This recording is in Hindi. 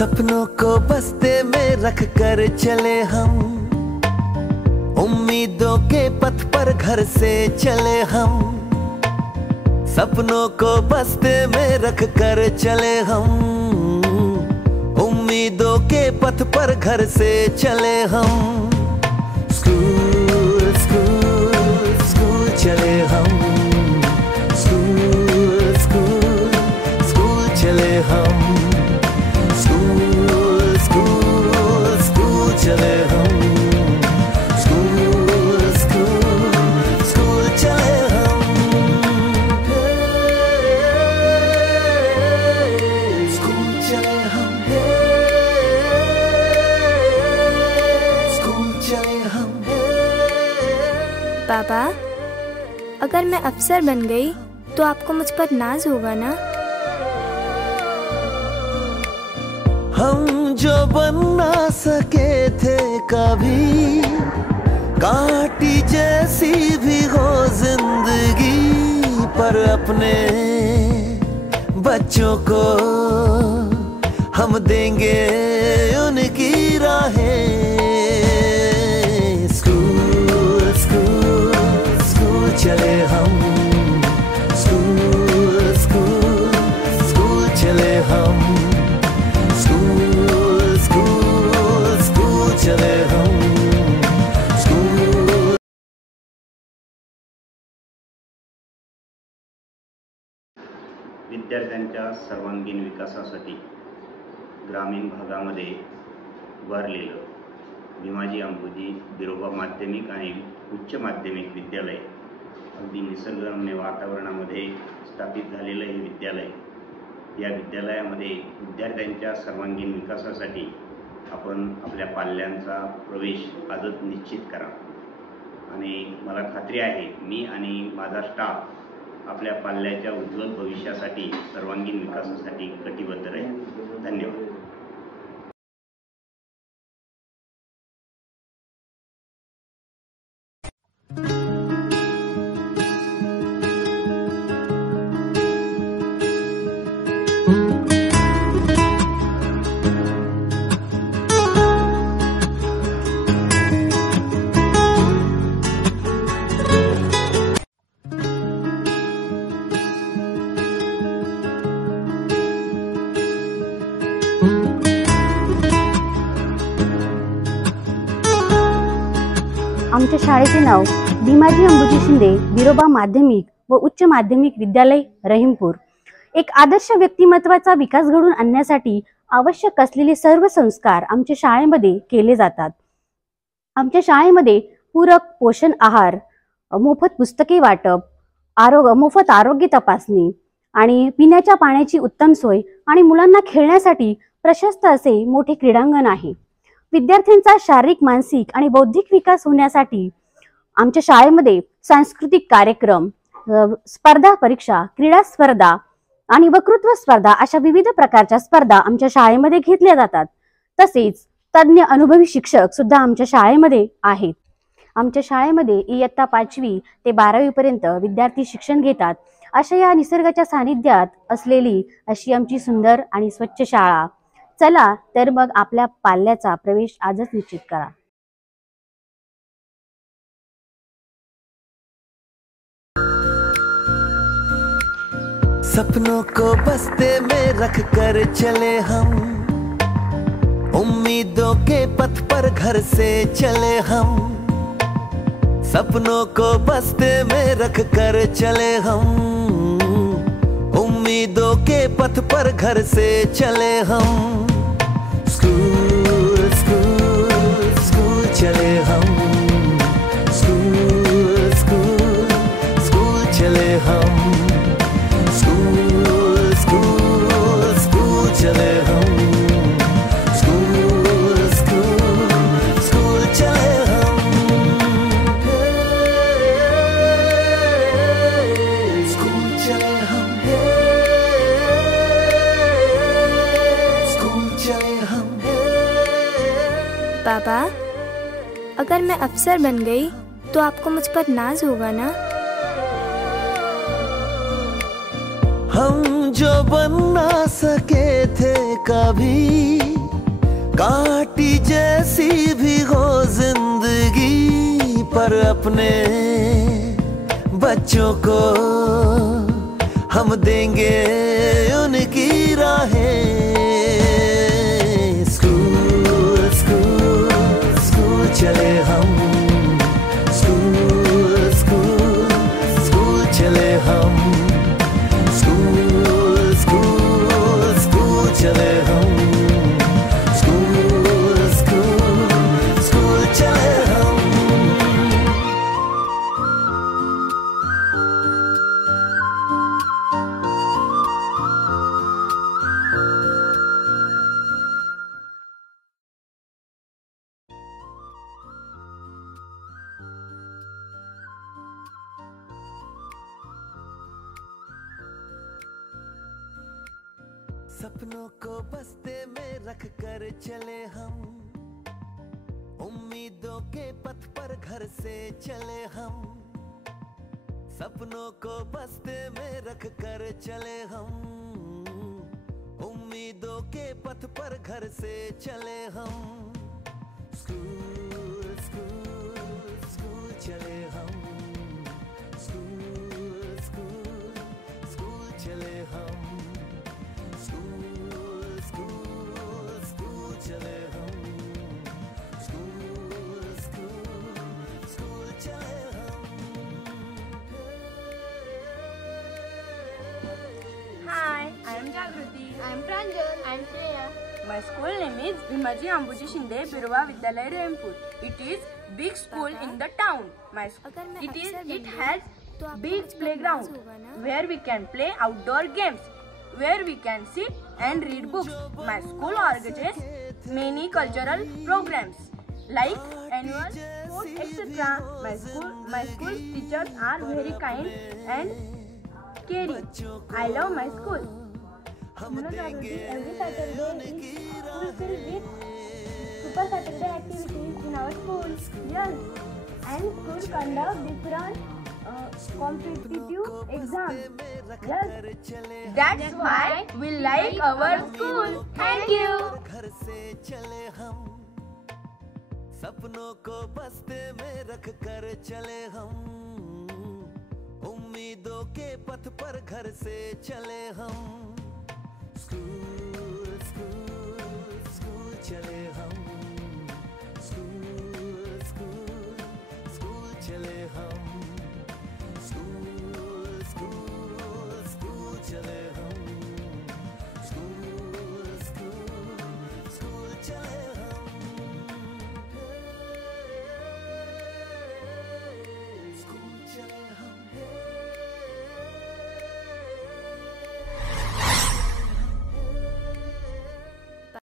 सपनों को बस्ते में रख कर चले हम, उम्मीदों के पथ पर घर से चले हम। सपनों को बस्ते में रख कर चले हम, उम्मीदों के पथ पर घर से चले हम। स्कूल स्कूल स्कूल चले हम, स्कूल स्कूल स्कूल चले हम, स्कूल स्कूल स्कूल चले हम, स्कूल स्कूल स्कूल चले हम। स्कूल चले हम, स्कूल चले हम। पापा, अगर मैं अफसर बन गई तो आपको मुझ पर नाज होगा ना? हम जो बन ना सके थे कभी, कांटी जैसी भी हो जिंदगी, पर अपने बच्चों को हम देंगे उनकी राहें। स्कूल स्कूल स्कूल चले हम, स्कूल स्कूल स्कूल चले हम, स्कूल स्कूल स्कूल चले हम, स्कूल। विद्यार्थ्यांच्या सर्वांगीण विकासासाठी ग्रामीण भागामध्ये उभारलेलं भीमाजी अंबुजी बिरोबा माध्यमिक आणि उच्च माध्यमिक विद्यालय, अगदी निसर्गरम्य वातावरणामध्ये स्थापित झालेलं हे विद्यालय, या विद्यालयामध्ये विद्यार्थ्यांच्या सर्वांगीण विकासासाठी आपण आपल्या पाल्यांचा प्रवेश आजच निश्चित करा। आणि मला खात्री आहे मी आणि माझा स्टाफ आपल्या पाल्याच्या उज्ज्वल भविष्यासाठी सर्वांगीण विकासासाठी कटिबद्ध राहील। धन्यवाद। आमच्या शाळेचे नाव भीमाजी अंबुजी शिंदे बिरोबा माध्यमिक व उच्च माध्यमिक विद्यालय रहीमपूर। एक आदर्श व्यक्तिमत्वाचा विकास घडवून आणण्यासाठी आवश्यक असलेले सर्व संस्कार आमच्या शाळेमध्ये केले जातात। आमच्या शाळेमध्ये पूरक पोषण आहार, मोफत पुस्तके वाटप, मोफत आरोग्य तपासणी आणि पिण्याच्या पाण्याची उत्तम सोय आणि मुलांना खेळण्यासाठी प्रशस्त असे मोठे क्रीडांगण आहे। विद्यार्थ्यांचा शारीरिक, मानसिक आणि बौद्धिक विकास होण्यासाठी आमच्या शाळेमध्ये सांस्कृतिक कार्यक्रम, स्पर्धा परीक्षा, क्रीडा स्पर्धा आणि वक्तृत्व स्पर्धा अशा विविध प्रकारच्या स्पर्धा आमच्या शाळेमध्ये घेतल्या जातात। तसेच तज्ञ अनुभवी शिक्षक सुद्धा आमच्या शाळेमध्ये आहेत। आमच्या शाळेमध्ये इयत्ता 5वी ते 12वी पर्यंत विद्यार्थी शिक्षण घेतात। अशा या निसर्गाच्या सानिध्यात असलेली अशी आमची सुंदर आणि स्वच्छ शाळा। चला तर मग आपल्या पाल्याचा प्रवेश आजच निश्चित करा। सपनों को बस्ते में रख कर चले हम, उम्मीदों के पथ पर घर से चले हम। सपनों को बस्ते में रख कर चले हम, उम्मीदों के पथ पर घर से चले हम। स्कूल स्कूल स्कूल चले हम, स्कूल स्कूल स्कूल चले हम, स्कूल स्कूल स्कूल चले हम, स्कूल स्कूल स्कूल चले हम। स्कूल चले हम, स्कूल चले हम। पापा, अगर मैं अफसर बन गई तो आपको मुझ पर नाज होगा ना? हम जो बन ना सके थे कभी, काटी जैसी भी हो जिंदगी, पर अपने बच्चों को हम देंगे उनकी राहें। स्कूल स्कूल स्कूल चले हम, स्कूल स्कूल स्कूल चले हम, स्कूल स्कूल स्कूल चले हम, स्कूल स्कूल स्कूल चले हम। सपनों को बस्ते में रख कर चले हम, उम्मीदों के पथ पर घर से चले हम। सपनों को बस्ते में रख कर चले हम, उम्मीदों के पथ पर घर से चले हम। स्कूल स्कूल स्कूल चले हम, स्कूल स्कूल स्कूल चले हम, स्कूल स्कूल स्कूल चले हम, स्कूल स्कूल स्कूल चले हम। Hi, I am Jagruti. I am Pranjal. I am Shreya. My school name is Bhimaji Ambuji Shinde Biroba Vidyalaya Rahimpur. It is big school in the town. अगर मैं अफसर बन It गई, has तो आपको big मुझ पर playground नाज होगा ना? where we can play outdoor games, where we can sit and read books. My school organizes many cultural programs like annual sports, etc. My school's teachers are very kind and caring. I love my school. Every Saturday is fulfilled with Super Saturday activities in our school. Yes, and school conduct different competitive exams. Yes, that's why we like our school. Thank you. घर से चले हम, सपनों को बस्ते में रख कर चले हम, उम्मीदों के पथ पर घर से चले हम। स्कूल स्कूल स्कूल चले हम,